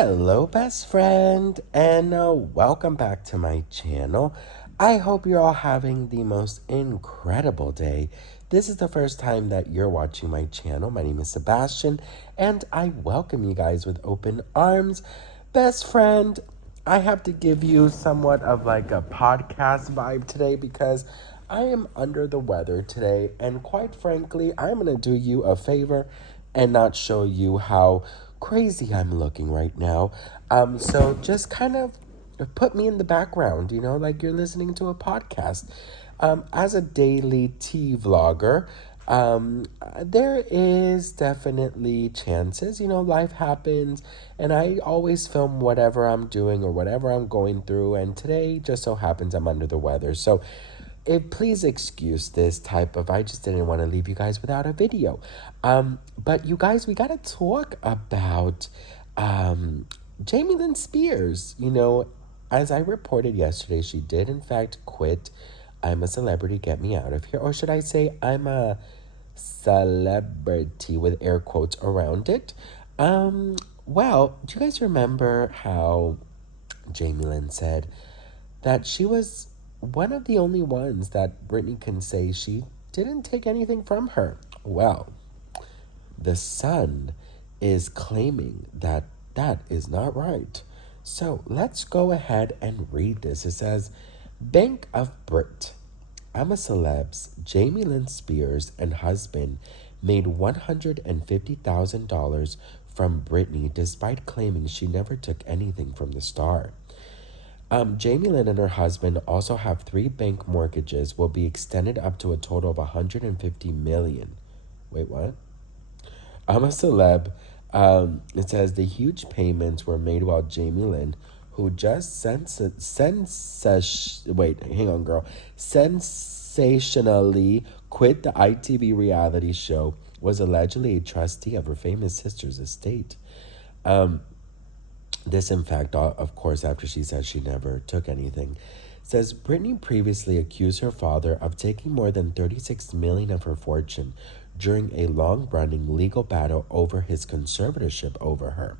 Hello, best friend, and welcome back to my channel. I hope you're all having the most incredible day. This is the first time that you're watching my channel. My name is Sebastian, and I welcome you guys with open arms. Best friend, I have to give you somewhat of like a podcast vibe today because I am under the weather today, and quite frankly, I'm going to do you a favor and not show you how crazy I'm looking right now. So just kind of put me in the background, like you're listening to a podcast. As a daily tea vlogger, there is definitely chances, life happens, and I always film whatever I'm doing or whatever I'm going through, and today just so happens I'm under the weather. So please excuse this type of, I just didn't want to leave you guys without a video. But you guys, we got to talk about Jamie Lynn Spears. As I reported yesterday, she did in fact quit I'm a Celebrity, Get Me Out of Here. Or should I say I'm a celebrity with air quotes around it. Well, do you guys remember how Jamie Lynn said that she was one of the only ones that Britney can say she didn't take anything from her? Well, the Sun is claiming that that is not right. So let's go ahead and read this. It says, Bank of Brit. I'm a Celeb's Jamie Lynn Spears and husband made $150,000 from Britney despite claiming she never took anything from the star. Jamie Lynn and her husband also have 3 bank mortgages will be extended up to a total of 150 million. Wait, what? I'm a Celeb. It says the huge payments were made while Jamie Lynn, who just sensationally quit the ITV reality show, was allegedly a trustee of her famous sister's estate. This, in fact, of course, after she said she never took anything. Says Britney previously accused her father of taking more than 36 million of her fortune during a long-running legal battle over his conservatorship over her.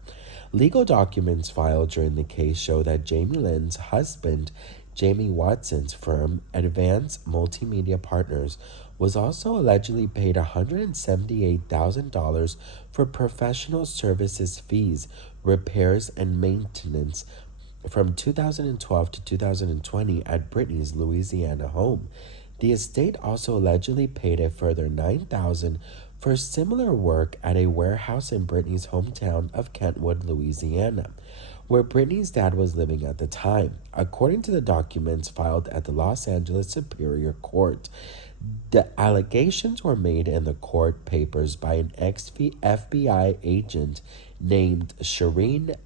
Legal documents filed during the case show that Jamie Lynn's husband, Jamie Watson's firm, Advance Multimedia Partners, was also allegedly paid $178,000 for professional services fees, repairs, and maintenance from 2012 to 2020 at Britney's Louisiana home. The estate also allegedly paid a further $9,000 for similar work at a warehouse in Britney's hometown of Kentwood, Louisiana, where Britney's dad was living at the time. According to the documents filed at the Los Angeles Superior Court, the allegations were made in the court papers by an ex-FBI agent named Shireen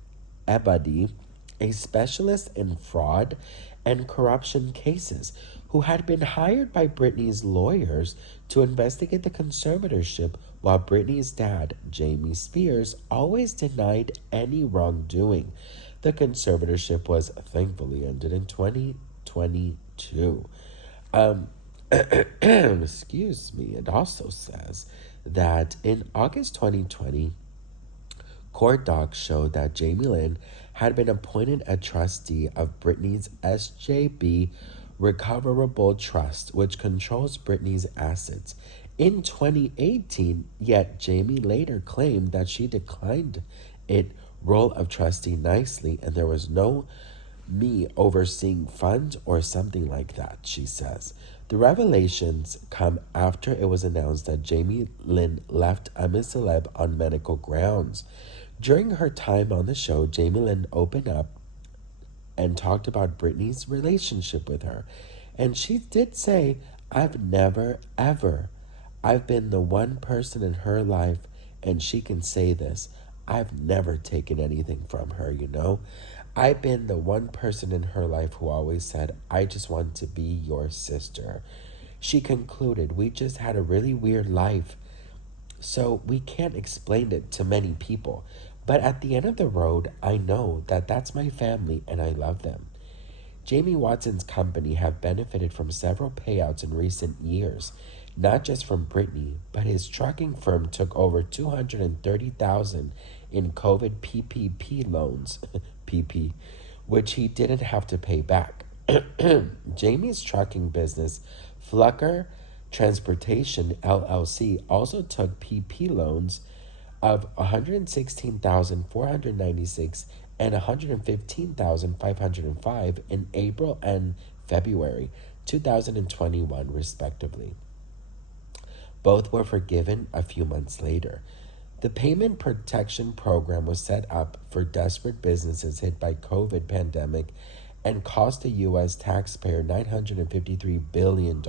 Ebadi, a specialist in fraud and corruption cases, who had been hired by Britney's lawyers to investigate the conservatorship, while Britney's dad, Jamie Spears, always denied any wrongdoing. The conservatorship was thankfully ended in 2022. Excuse me. It also says that in August 2020, court docs showed that Jamie Lynn had been appointed a trustee of Britney's SJB Recoverable Trust, which controls Britney's assets. In 2018, yet Jamie later claimed that she declined it role of trustee nicely and there was no me overseeing funds or something like that, she says. The revelations come after it was announced that Jamie Lynn left I'm a Celeb on medical grounds. During her time on the show, Jamie Lynn opened up and talked about Britney's relationship with her. And she did say, I've never, ever, I've been the one person in her life, and she can say this, I've never taken anything from her. I've been the one person in her life who always said, I just want to be your sister. She concluded, we just had a really weird life, so we can't explain it to many people. But at the end of the road, I know that that's my family and I love them. Jamie Watson's company have benefited from several payouts in recent years, not just from Britney, but his trucking firm took over $230,000 in COVID PPP loans, PP, which he didn't have to pay back. Jamie's trucking business, Flucker Transportation LLC, also took PP loans of 116,496 and 115,505 in April and February 2021, respectively. Both were forgiven a few months later. The payment protection program was set up for desperate businesses hit by COVID pandemic and cost the US taxpayer $953 billion.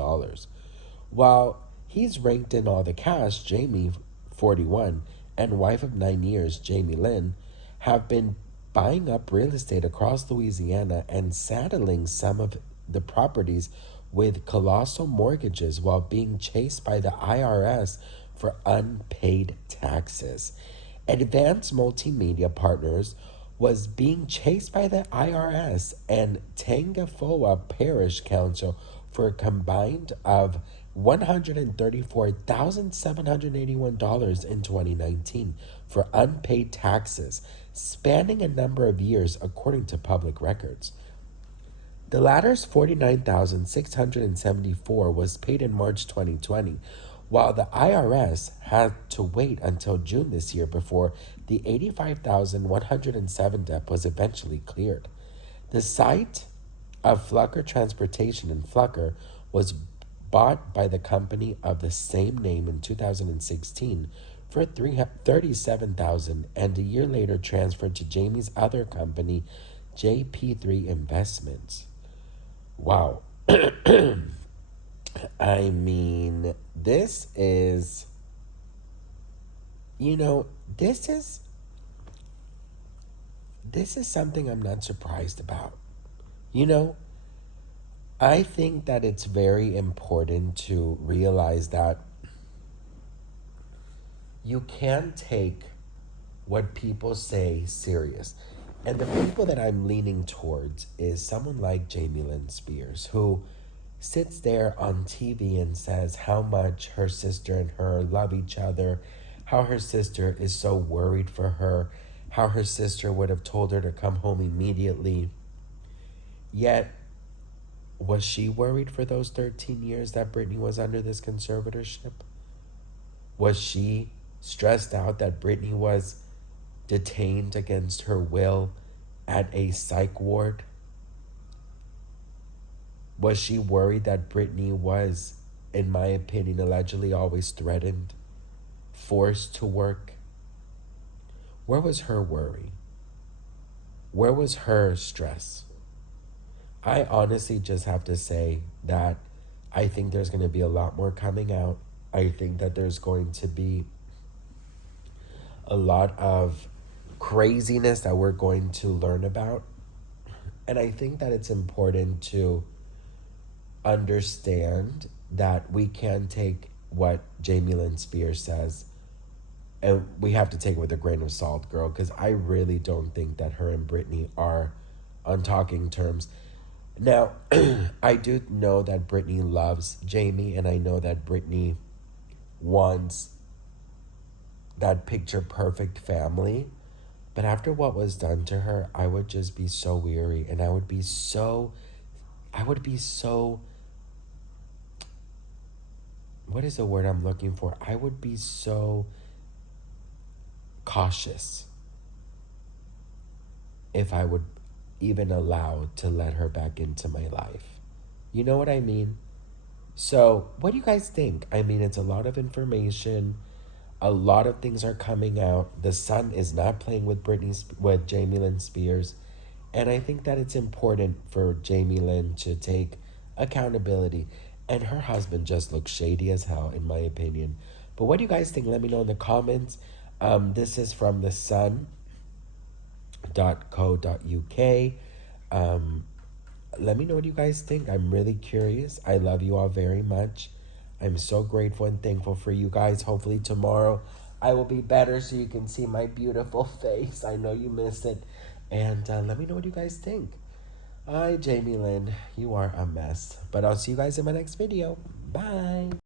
While he's raked in all the cash, Jamie, 41, and wife of 9 years, Jamie Lynn, have been buying up real estate across Louisiana and saddling some of the properties with colossal mortgages while being chased by the IRS for unpaid taxes. Advanced Multimedia Partners was being chased by the IRS and Tangafoa Parish Council for a combined of $134,781 in 2019 for unpaid taxes, spanning a number of years according to public records. The latter's 49,674 was paid in March 2020, while the IRS had to wait until June this year before the 85,107 debt was eventually cleared. The site of Flucker Transportation in Flucker was bought by the company of the same name in 2016 for $37,000 and a year later transferred to Jamie's other company, JP3 Investments. Wow. I mean, this is, you know, this is something I'm not surprised about. You know, I think that it's very important to realize that you can take what people say serious. And the people that I'm leaning towards is someone like Jamie Lynn Spears, who sits there on TV and says how much her sister and her love each other, how her sister is so worried for her, how her sister would have told her to come home immediately. Yet, was she worried for those 13 years that Britney was under this conservatorship? Was she stressed out that Britney was detained against her will at a psych ward? Was she worried that Britney was, in my opinion, allegedly always threatened, forced to work? Where was her worry? Where was her stress? I honestly just have to say that I think there's going to be a lot more coming out. I think that there's going to be a lot of craziness that we're going to learn about. And I think that it's important to understand that we can take what Jamie Lynn Spears says and we have to take it with a grain of salt, girl, because I really don't think that her and Britney are on talking terms. Now, I do know that Britney loves Jamie, and I know that Britney wants that picture perfect family. But after what was done to her, I would just be so weary, and I would be so, what is the word I'm looking for? I would be so cautious if I would even allow to let her back into my life. You know what I mean? So, what do you guys think? I mean, it's a lot of information. A lot of things are coming out. The Sun is not playing with with Jamie Lynn Spears. And I think that it's important for Jamie Lynn to take accountability. And her husband just looks shady as hell, in my opinion. But what do you guys think? Let me know in the comments. This is from the sun.co.uk. Let me know what you guys think. I'm really curious. I love you all very much. I'm so grateful and thankful for you guys. Hopefully tomorrow I will be better so you can see my beautiful face. I know you missed it. And let me know what you guys think. Hi, Jamie Lynn. You are a mess. But I'll see you guys in my next video. Bye.